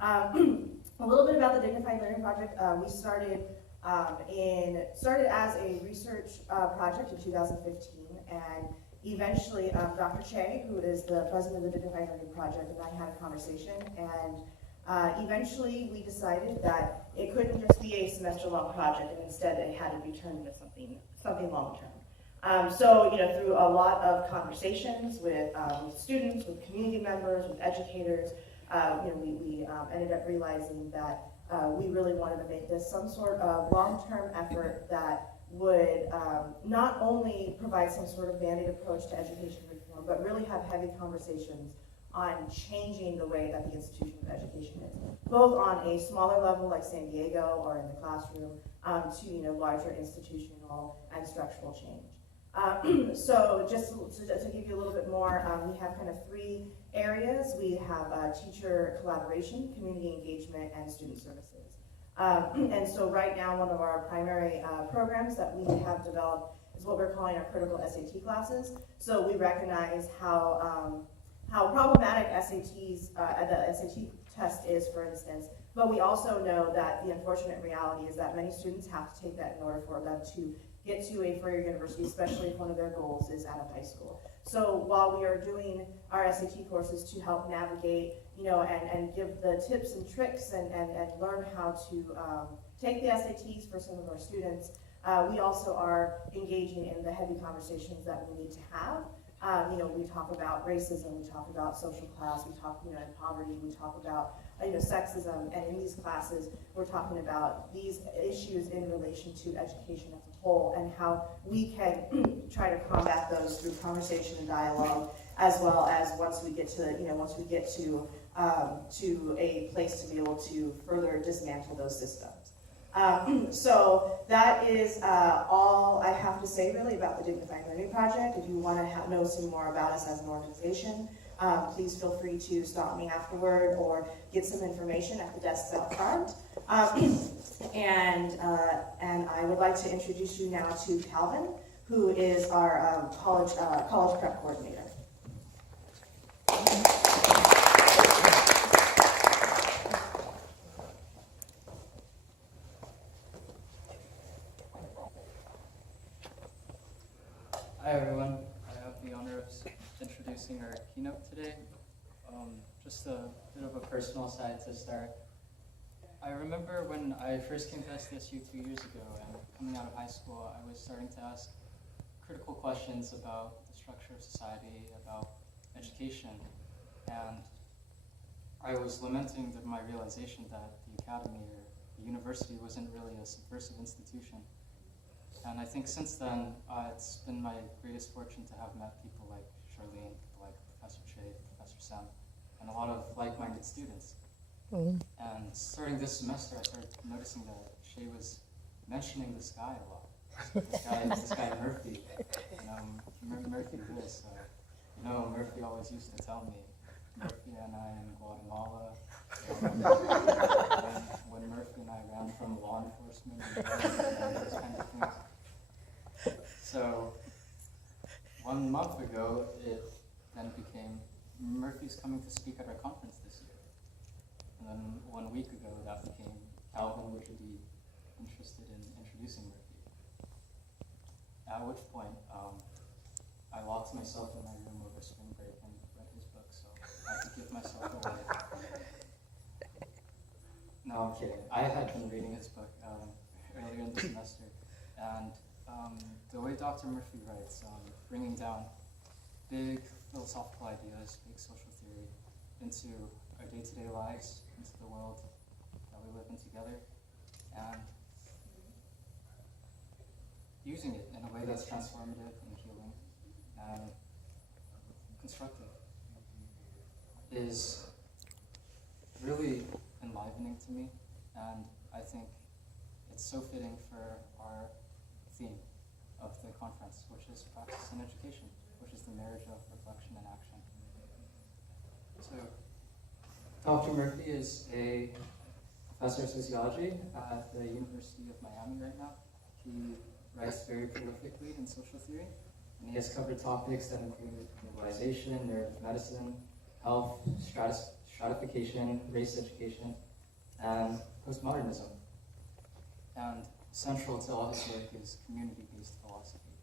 A little bit about the Dignified Learning Project. We started as a research project in 2015, and eventually Dr. Che, who is the president of the Dignified Learning Project, and I had a conversation, and eventually we decided that it couldn't just be a semester-long project, and instead it had to be turned into something long-term. So, through a lot of conversations with students, with community members, with educators, we ended up realizing that we really wanted to make this some sort of long-term effort that would not only provide some sort of band-aid approach to education reform, but really have heavy conversations on changing the way that the institution of education is, both on a smaller level like San Diego or in the classroom, to larger institutional and structural change. So just to give you a little bit more, we have kind of three areas. We have teacher collaboration, community engagement, and student services. And so right now, one of our primary programs that we have developed is what we're calling our critical SAT classes. So we recognize how problematic the SAT test is, for instance, but we also know that the unfortunate reality is that many students have to take that in order for them to get to a four-year university, especially if one of their goals is out of high school. So while we are doing our SAT courses to help navigate, and give the tips and tricks and learn how to take the SATs for some of our students, we also are engaging in the heavy conversations that we need to have. We talk about racism, we talk about social class, we talk, poverty, we talk about, sexism, and in these classes, we're talking about these issues in relation to education as a whole and how we can try to combat those through conversation and dialogue, as well as once we get to a place to be able to further dismantle those systems. So that is all I have to say really about the Dignified Learning Project. If you want to know some more about us as an organization, please feel free to stop me afterward or get some information at the desks out front. And I would like to introduce you now to Calvin, who is our college prep coordinator. Hi everyone, I have the honor of introducing our keynote today. Just a bit of a personal side to start. I remember when I first came to SDSU 2 years ago and coming out of high school, I was starting to ask critical questions about the structure of society, about education, and I was lamenting my realization that the academy or the university wasn't really a subversive institution. And I think since then, it's been my greatest fortune to have met people like Charlene, people like Professor Che, Professor Sam, and a lot of like-minded students. And starting this semester, I started noticing that Che was mentioning this guy a lot. This guy Murphy. Murphy this. Murphy always used to tell me, Murphy and I in Guatemala, when Murphy and I ran from law enforcement and those kind of things. So 1 month ago, it then became Murphy's coming to speak at our conference this year. And then 1 week ago, that became Calvin would be interested in introducing Murphy. At which point, I locked myself in my room over spring break and read his book, so I had to give myself away. No, I'm kidding. I had been reading his book earlier in the semester, and the way Dr. Murphy writes, bringing down big philosophical ideas, big social theory, into our day-to-day lives, into the world that we live in together, and using it in a way that's transformative and healing and constructive is really enlivening to me, and I think it's so fitting for our theme of the conference, which is Praxis in Education, which is the marriage of reflection and action. So, Dr. Murphy is a professor of sociology at the University of Miami right now. He writes very prolifically in social theory, and he has covered topics that include globalization, nerve medicine, health, stratification, race education, and postmodernism. And central to all his work is community-based philosophy,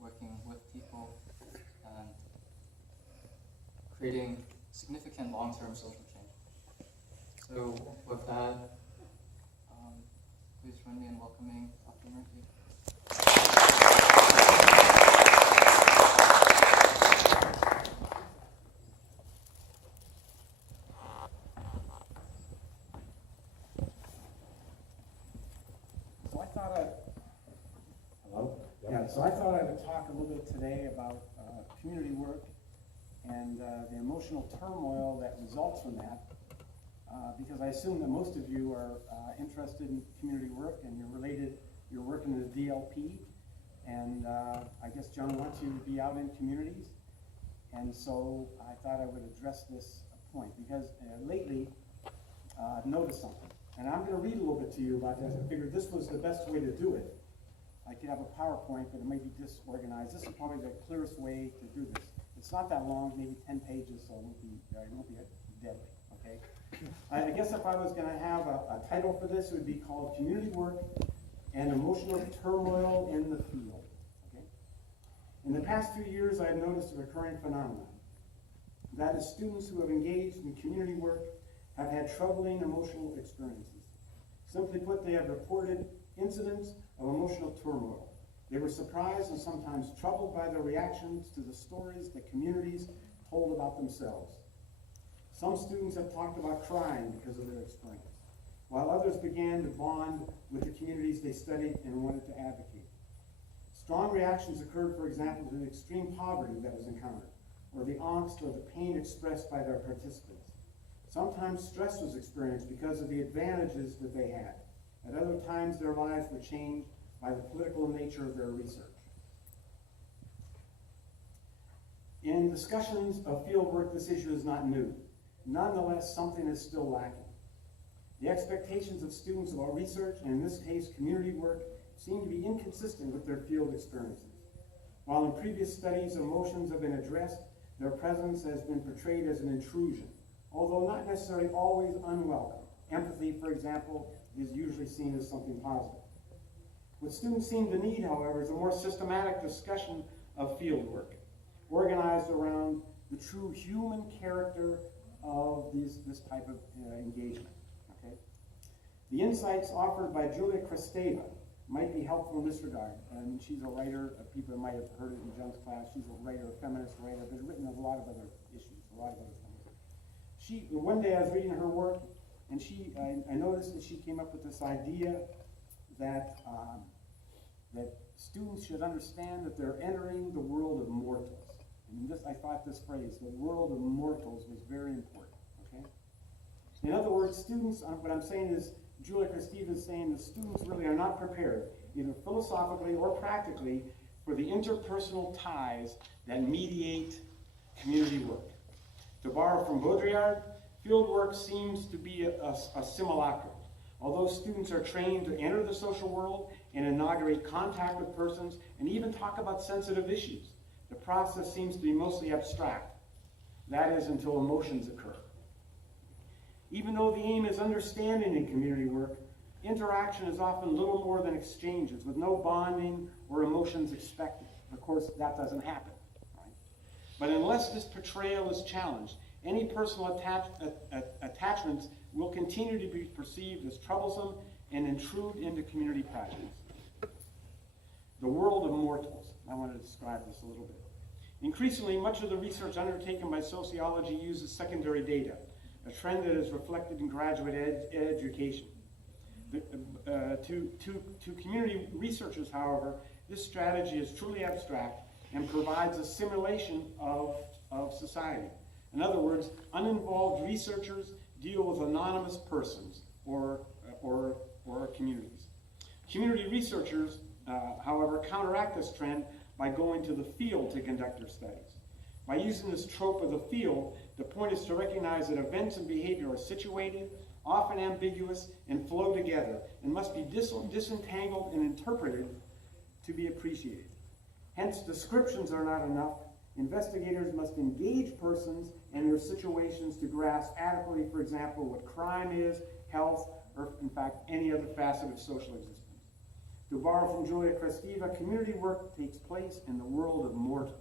working with people and creating significant long-term social change. So with that, please join me in welcoming Dr. Murphy. So I thought I would talk a little bit today about community work and the emotional turmoil that results from that, because I assume that most of you are interested in community work and you're working in the DLP, and I guess John wants you to be out in communities, and so I thought I would address this point, because lately I've noticed something, and I'm going to read a little bit to you about this. I figured this was the best way to do it. I could have a PowerPoint, but it might be disorganized. This is probably the clearest way to do this. It's not that long, maybe 10 pages, so it won't be deadly, okay? I guess if I was going to have a title for this, it would be called Community Work and Emotional Turmoil in the Field, okay? In the past few years, I've noticed a recurring phenomenon. That is, students who have engaged in community work have had troubling emotional experiences. Simply put, they have reported incidents of emotional turmoil. They were surprised and sometimes troubled by the reactions to the stories that communities told about themselves. Some students have talked about crying because of their experience, while others began to bond with the communities they studied and wanted to advocate. Strong reactions occurred, for example, to the extreme poverty that was encountered, or the angst or the pain expressed by their participants. Sometimes stress was experienced because of the advantages that they had. At other times, their lives were changed by the political nature of their research. In discussions of field work, this issue is not new. Nonetheless, something is still lacking. The expectations of students about research, and in this case, community work, seem to be inconsistent with their field experiences. While in previous studies, emotions have been addressed, their presence has been portrayed as an intrusion, although not necessarily always unwelcome. Empathy, for example, is usually seen as something positive. What students seem to need, however, is a more systematic discussion of field work, organized around the true human character of this type of engagement. Okay? The insights offered by Julia Kristeva might be helpful in this regard. And she's a writer, people might have heard it in John's class. She's a writer, a feminist writer, but has written a lot of other issues, a lot of other things. One day I was reading her work, and I noticed that she came up with this idea that that students should understand that they're entering the world of mortals. And I thought this phrase, the world of mortals, was very important. Okay. In other words, students. What I'm saying is, Julia Kristeva is saying that students really are not prepared, either philosophically or practically, for the interpersonal ties that mediate community work. To borrow from Baudrillard, field work seems to be a simulacrum. Although students are trained to enter the social world and inaugurate contact with persons and even talk about sensitive issues, the process seems to be mostly abstract. That is, until emotions occur. Even though the aim is understanding in community work, interaction is often little more than exchanges with no bonding or emotions expected. Of course, that doesn't happen. Right? But unless this portrayal is challenged, any personal attachments will continue to be perceived as troublesome and intrude into community practice. The world of mortals. I want to describe this a little bit. Increasingly, much of the research undertaken by sociology uses secondary data, a trend that is reflected in graduate education. To community researchers, however, this strategy is truly abstract and provides a simulation of society. In other words, uninvolved researchers deal with anonymous persons or communities. Community researchers, however, counteract this trend by going to the field to conduct their studies. By using this trope of the field, the point is to recognize that events and behavior are situated, often ambiguous, and flow together, and must be disentangled and interpreted to be appreciated. Hence, descriptions are not enough. Investigators must engage persons and their situations to grasp adequately, for example, what crime is, health, or in fact, any other facet of social existence. To borrow from Julia Kristeva, community work takes place in the world of mortals.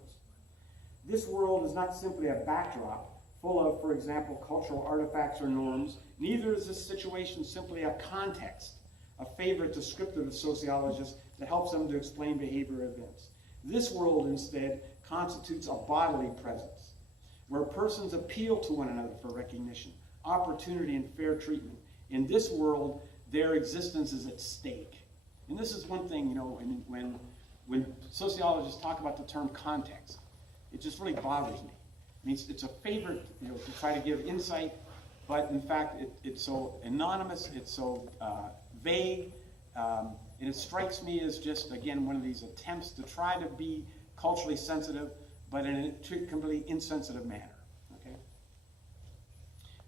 This world is not simply a backdrop full of, for example, cultural artifacts or norms. Neither is this situation simply a context, a favorite descriptive of sociologists that helps them to explain behavior events. This world, instead, constitutes a bodily presence, where persons appeal to one another for recognition, opportunity, and fair treatment. In this world, their existence is at stake. And this is one thing, you know, when sociologists talk about the term context, it just really bothers me. I mean, it's a favorite, you know, to try to give insight, but in fact, it's so anonymous, it's so vague, and it strikes me as just, again, one of these attempts to try to be culturally sensitive, but in a completely insensitive manner, okay?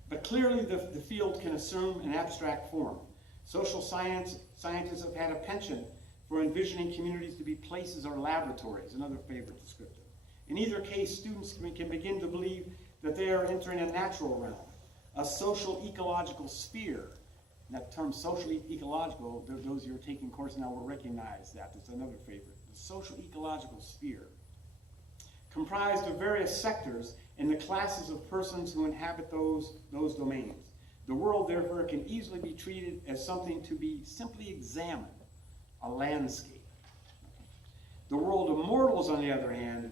But clearly, the field can assume an abstract form. Social scientists have had a penchant for envisioning communities to be places or laboratories, another favorite descriptor. In either case, students can begin to believe that they are entering a natural realm, a social ecological sphere. And that term social ecological, those who are taking course now will recognize that. It's another favorite. The social ecological sphere, comprised of various sectors and the classes of persons who inhabit those domains. The world, therefore, can easily be treated as something to be simply examined, a landscape. The world of mortals, on the other hand,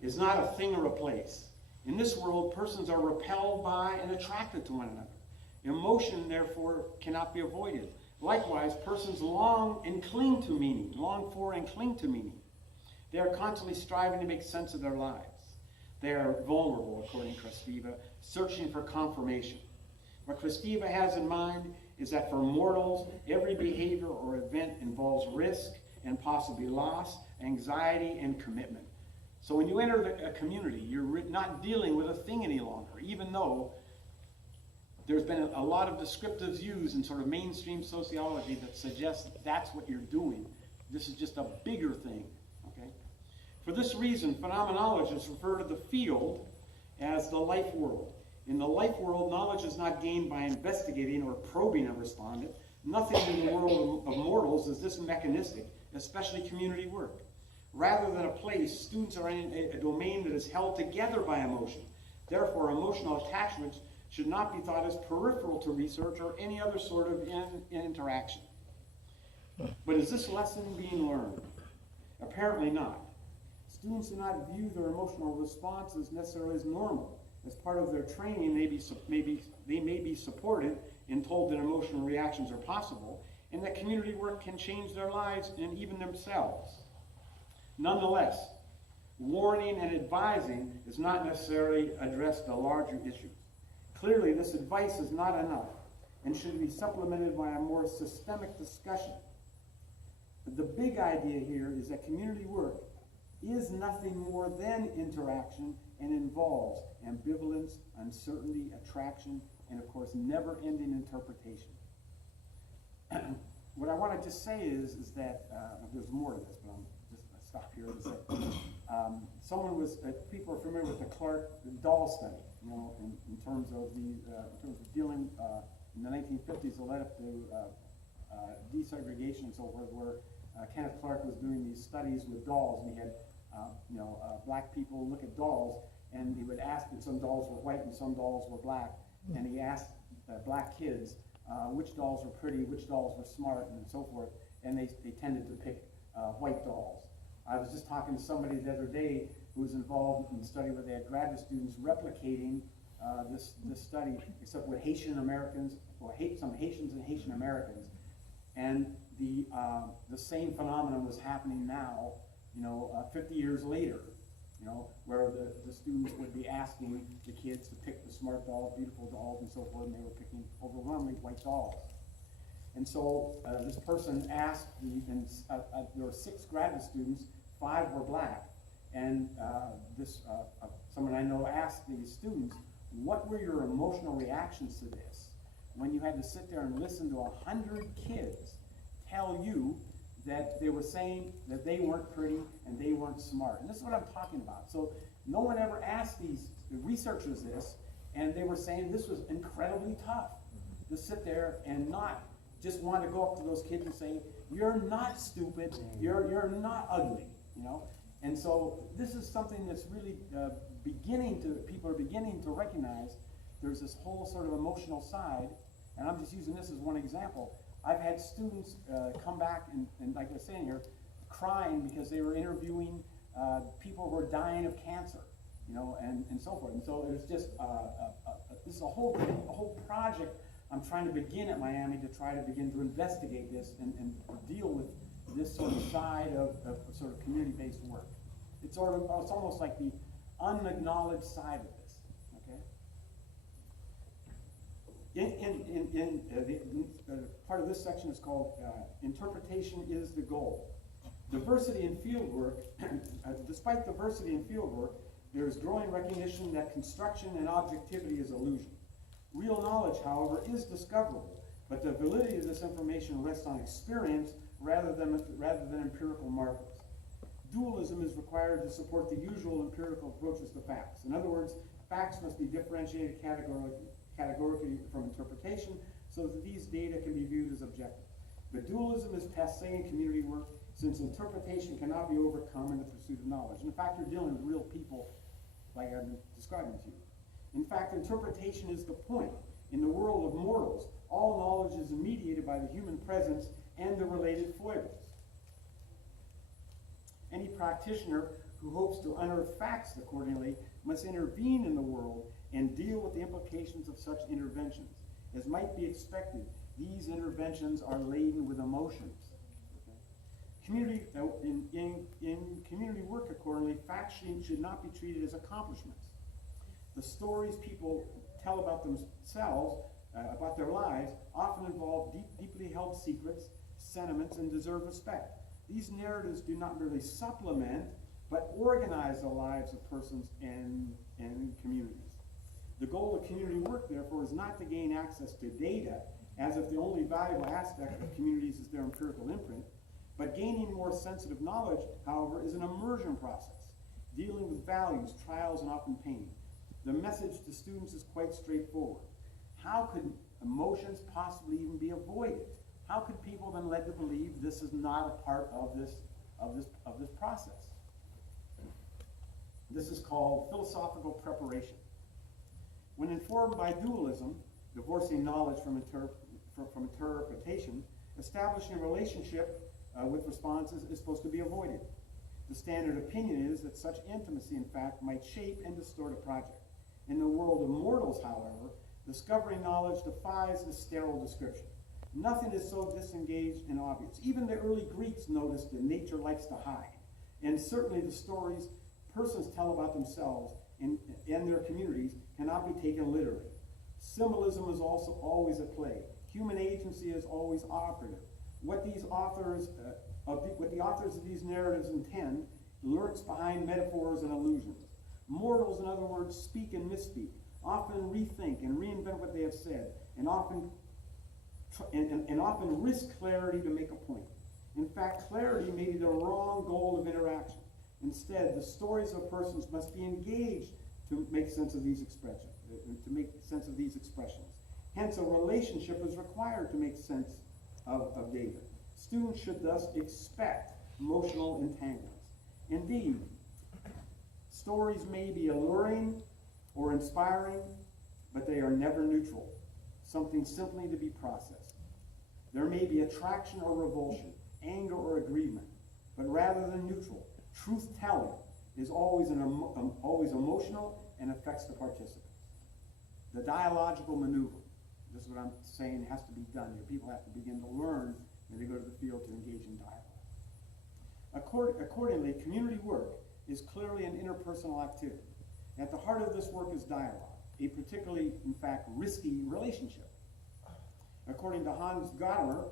is not a thing or a place. In this world, persons are repelled by and attracted to one another. Emotion, therefore, cannot be avoided. Likewise, persons long and cling to meaning, long for and cling to meaning. They are constantly striving to make sense of their lives. They are vulnerable, according to Kristeva, searching for confirmation. What Kristeva has in mind is that for mortals, every behavior or event involves risk and possibly loss, anxiety, and commitment. So when you enter a community, you're not dealing with a thing any longer, even though there's been a lot of descriptives used in sort of mainstream sociology that suggests that's what you're doing. This is just a bigger thing, okay? For this reason, phenomenologists refer to the field as the life world. In the life world, knowledge is not gained by investigating or probing a respondent. Nothing in the world of mortals is this mechanistic, especially community work. Rather than a place, students are in a domain that is held together by emotion. Therefore, emotional attachments should not be thought as peripheral to research or any other sort of interaction. But is this lesson being learned? Apparently not. Students do not view their emotional responses necessarily as normal. As part of their training, they may be supported and told that emotional reactions are possible, and that community work can change their lives and even themselves. Nonetheless, warning and advising is not necessarily addressed to larger issues. Clearly, this advice is not enough and should be supplemented by a more systemic discussion. But the big idea here is that community work is nothing more than interaction and involves ambivalence, uncertainty, attraction, and of course, never-ending interpretation. What I want to just say is that, there's more to this, but I'm just going to stop here and say, people are familiar with the Clark doll study, you know, in terms of dealing, in the 1950s, it led up to desegregation and so forth, where Kenneth Clark was doing these studies with dolls, and he had black people look at dolls, and he would ask that some dolls were white and some dolls were black, and he asked black kids which dolls were pretty, which dolls were smart, and so forth, and they tended to pick white dolls. I was just talking to somebody the other day who was involved in a study where they had graduate students replicating this study, except with Haitian Americans, or some Haitians and Haitian Americans, and the same phenomenon was happening now, 50 years later, where the students would be asking the kids to pick the smart dolls, beautiful dolls, and so forth, and they were picking overwhelmingly white dolls. And so this person asked, there were 6 graduate students, 5 were black, and someone I know asked these students, what were your emotional reactions to this when you had to sit there and listen to 100 kids tell you that they were saying that they weren't pretty and they weren't smart? And this is what I'm talking about. So No one ever asked these researchers this, and they were saying this was incredibly tough to sit there and not just want to go up to those kids and say, you're not stupid, you're not ugly, you know? And so this is something that's really people are beginning to recognize there's this whole sort of emotional side, and I'm just using this as one example. I've had students come back and like I was saying here, crying because they were interviewing people who are dying of cancer, you know, and so forth. And so it's just, this is a whole project I'm trying to begin at Miami to try to begin to investigate this and deal with this sort of side of sort of community-based work. It's almost like the unacknowledged side of this, okay? Part of this section is called Interpretation is the Goal. Diversity in fieldwork, despite diversity in fieldwork, there is growing recognition that construction and objectivity is illusion. Real knowledge, however, is discoverable, but the validity of this information rests on experience rather than empirical markers. Dualism is required to support the usual empirical approaches to facts. In other words, facts must be differentiated categorically from interpretation so that these data can be viewed as objective. But dualism is passé in community work, since interpretation cannot be overcome in the pursuit of knowledge. In fact, you're dealing with real people like I've been describing to you. In fact, interpretation is the point. In the world of mortals, all knowledge is mediated by the human presence and the related foibles. Any practitioner who hopes to unearth facts accordingly must intervene in the world and deal with the implications of such interventions. As might be expected, these interventions are laden with emotions. In community work, accordingly, facts should not be treated as accomplishments. The stories people tell about themselves, about their lives, often involve deeply held secrets, sentiments, and deserve respect. These narratives do not merely supplement, but organize the lives of persons and communities. The goal of community work, therefore, is not to gain access to data, as if the only valuable aspect of communities is their empirical imprint, but gaining more sensitive knowledge, however, is an immersion process, dealing with values, trials, and often pain. The message to students is quite straightforward. How could emotions possibly even be avoided? How could people then led to believe this is not a part of this process? This is called philosophical preparation. When informed by dualism, divorcing knowledge from interpretation, establishing a relationship with responses is supposed to be avoided. The standard opinion is that such intimacy, in fact, might shape and distort a project. In the world of mortals, however, discovering knowledge defies this sterile description. Nothing is so disengaged and obvious. Even the early Greeks noticed that nature likes to hide. And certainly the stories persons tell about themselves and their communities cannot be taken literally. Symbolism is also always at play. Human agency is always operative. What the authors of these narratives intend lurks behind metaphors and allusions. Mortals, in other words, speak and misspeak, often rethink and reinvent what they have said, and often risk clarity to make a point. In fact, clarity may be the wrong goal of interaction. Instead, the stories of persons must be engaged to make sense of these expressions. Hence, a relationship is required to make sense of data. Students should thus expect emotional entanglements. Indeed, stories may be alluring or inspiring, but they are never neutral, something simply to be processed. There may be attraction or revulsion, anger or agreement, but rather than neutral, truth-telling is always emotional and affects the participants. The dialogical maneuver, this is what I'm saying, has to be done here. People have to begin to learn when they go to the field to engage in dialogue. Accordingly, community work is clearly an interpersonal activity. At the heart of this work is dialogue, a particularly, in fact, risky relationship. According to Hans Gadamer,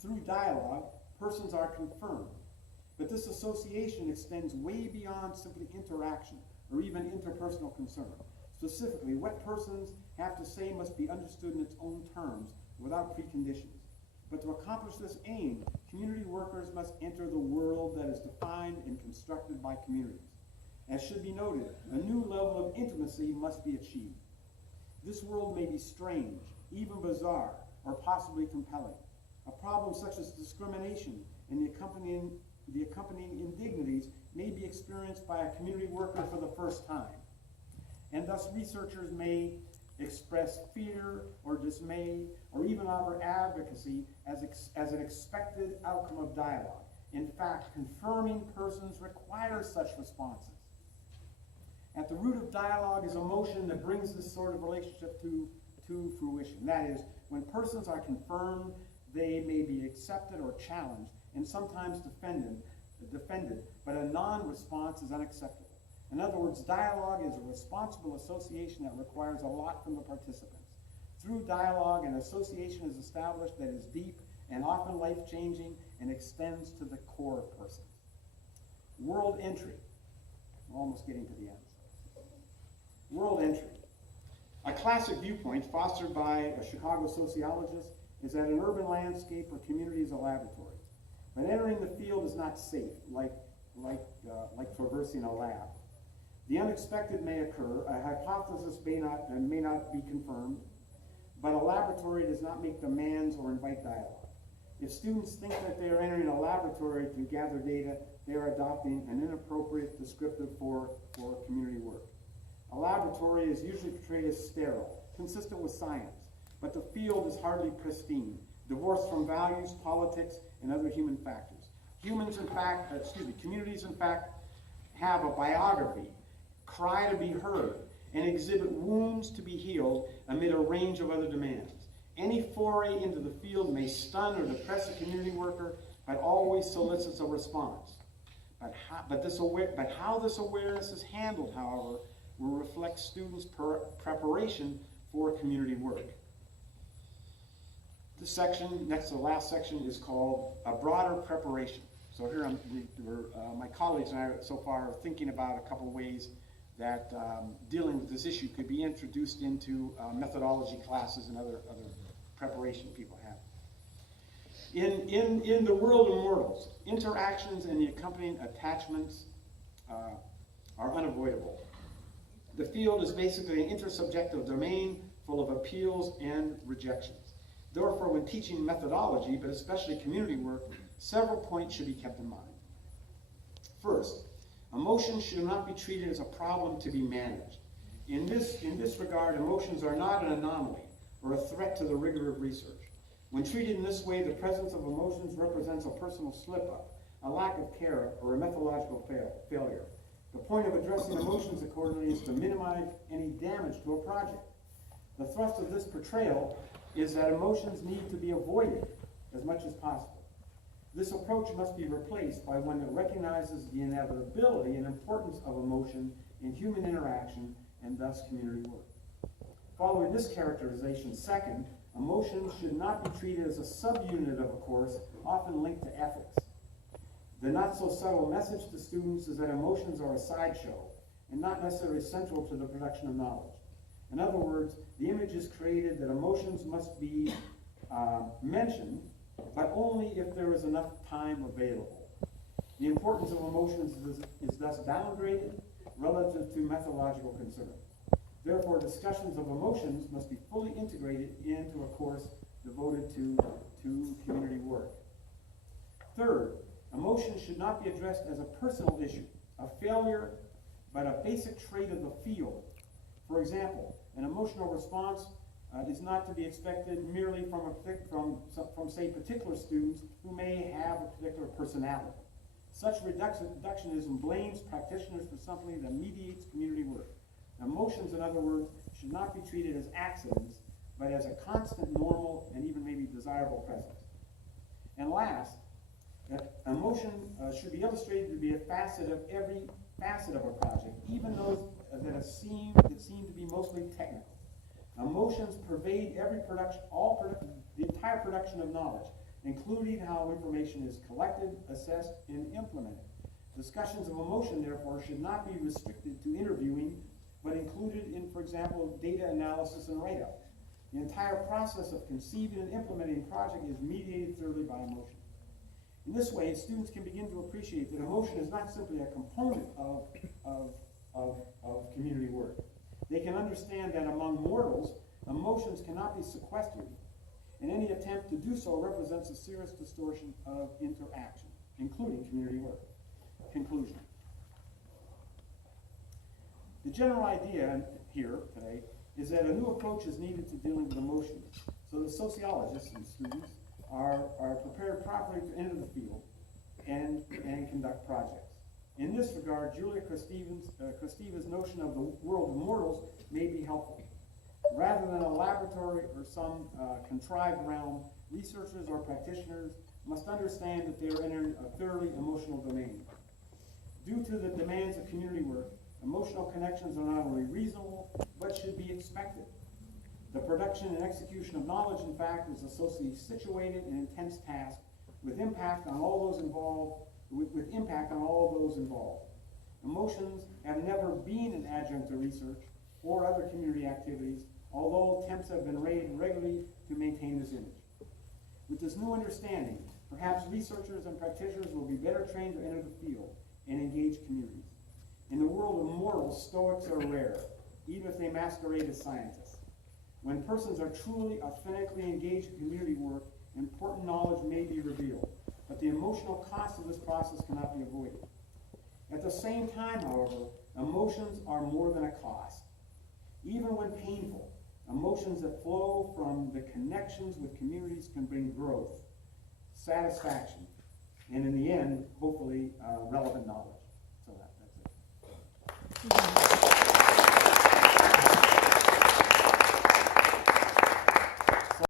through dialogue, persons are confirmed. But this association extends way beyond simply interaction or even interpersonal concern. Specifically, what persons have to say must be understood in its own terms without preconditions. But to accomplish this aim, community workers must enter the world that is defined and constructed by communities. As should be noted, a new level of intimacy must be achieved. This world may be strange, even bizarre, or possibly compelling. A problem such as discrimination and the accompanying indignities may be experienced by a community worker for the first time. And thus researchers may express fear or dismay or even offer advocacy as an expected outcome of dialogue. In fact, confirming persons require such responses. At the root of dialogue is emotion that brings this sort of relationship to fruition. That is, when persons are confirmed, they may be accepted or challenged and sometimes defended, but a non-response is unacceptable. In other words, dialogue is a responsible association that requires a lot from the participants. Through dialogue, an association is established that is deep and often life-changing and extends to the core of persons. World entry. We're almost getting to the end. World entry. A classic viewpoint fostered by a Chicago sociologist is that an urban landscape or community is a laboratory. But entering the field is not safe, like traversing a lab. The unexpected may occur, a hypothesis may not be confirmed, but a laboratory does not make demands or invite dialogue. If students think that they are entering a laboratory to gather data, they are adopting an inappropriate descriptive for community work. A laboratory is usually portrayed as sterile, consistent with science, but the field is hardly pristine, divorced from values, politics, and other human factors. Communities in fact have a biography, cry to be heard, and exhibit wounds to be healed amid a range of other demands. Any foray into the field may stun or depress a community worker, but always solicits a response. But how this awareness is handled, however, will reflect students' preparation for community work. This section, next to the last section, is called a broader preparation. So here my colleagues and I so far are thinking about a couple ways that dealing with this issue could be introduced into methodology classes and other preparation people have. In the world of mortals, interactions and the accompanying attachments are unavoidable. The field is basically an intersubjective domain full of appeals and rejections. Therefore, when teaching methodology, but especially community work, several points should be kept in mind. First, emotions should not be treated as a problem to be managed. In this regard, emotions are not an anomaly or a threat to the rigor of research. When treated in this way, the presence of emotions represents a personal slip-up, a lack of care, or a methodological failure. The point of addressing emotions accordingly is to minimize any damage to a project. The thrust of this portrayal is that emotions need to be avoided as much as possible. This approach must be replaced by one that recognizes the inevitability and importance of emotion in human interaction and thus community work. Following this characterization, second, emotions should not be treated as a subunit of a course often linked to ethics. The not-so-subtle message to students is that emotions are a sideshow and not necessarily central to the production of knowledge. In other words, the image is created that emotions must be mentioned, but only if there is enough time available. The importance of emotions is thus downgraded relative to methodological concern. Therefore, discussions of emotions must be fully integrated into a course devoted to community work. Third, emotions should not be addressed as a personal issue, a failure, but a basic trait of the field. For example, an emotional response is not to be expected merely from say, particular students who may have a particular personality. Such reductionism blames practitioners for something that mediates community work. Emotions, in other words, should not be treated as accidents, but as a constant, normal, and even maybe desirable presence. And last, that emotion should be illustrated to be a facet of every facet of a project, even those that seem to be mostly technical. Emotions pervade the entire production of knowledge, including how information is collected, assessed, and implemented. Discussions of emotion, therefore, should not be restricted to interviewing, but included in, for example, data analysis and write-up. The entire process of conceiving and implementing a project is mediated thoroughly by emotion. In this way, students can begin to appreciate that emotion is not simply a component of community work. They can understand that among mortals, emotions cannot be sequestered, and any attempt to do so represents a serious distortion of interaction, including community work. Conclusion. The general idea here today is that a new approach is needed to dealing with emotions, so that sociologists and students are prepared properly to enter the field and conduct projects. In this regard, Julia Kristeva's notion of the world of mortals may be helpful. Rather than a laboratory or some contrived realm, researchers or practitioners must understand that they are entering a thoroughly emotional domain. Due to the demands of community work, emotional connections are not only reasonable, but should be expected. The production and execution of knowledge, in fact, is a socially situated and intense task with impact on all those involved. Emotions have never been an adjunct to research or other community activities, although attempts have been made regularly to maintain this image. With this new understanding, perhaps researchers and practitioners will be better trained to enter the field and engage communities. In the world of mortals, stoics are rare, even if they masquerade as scientists. When persons are truly, authentically engaged in community work, important knowledge may be revealed, but the emotional cost of this process cannot be avoided. At the same time, however, emotions are more than a cost. Even when painful, emotions that flow from the connections with communities can bring growth, satisfaction, and in the end, hopefully, relevant knowledge. So that's it.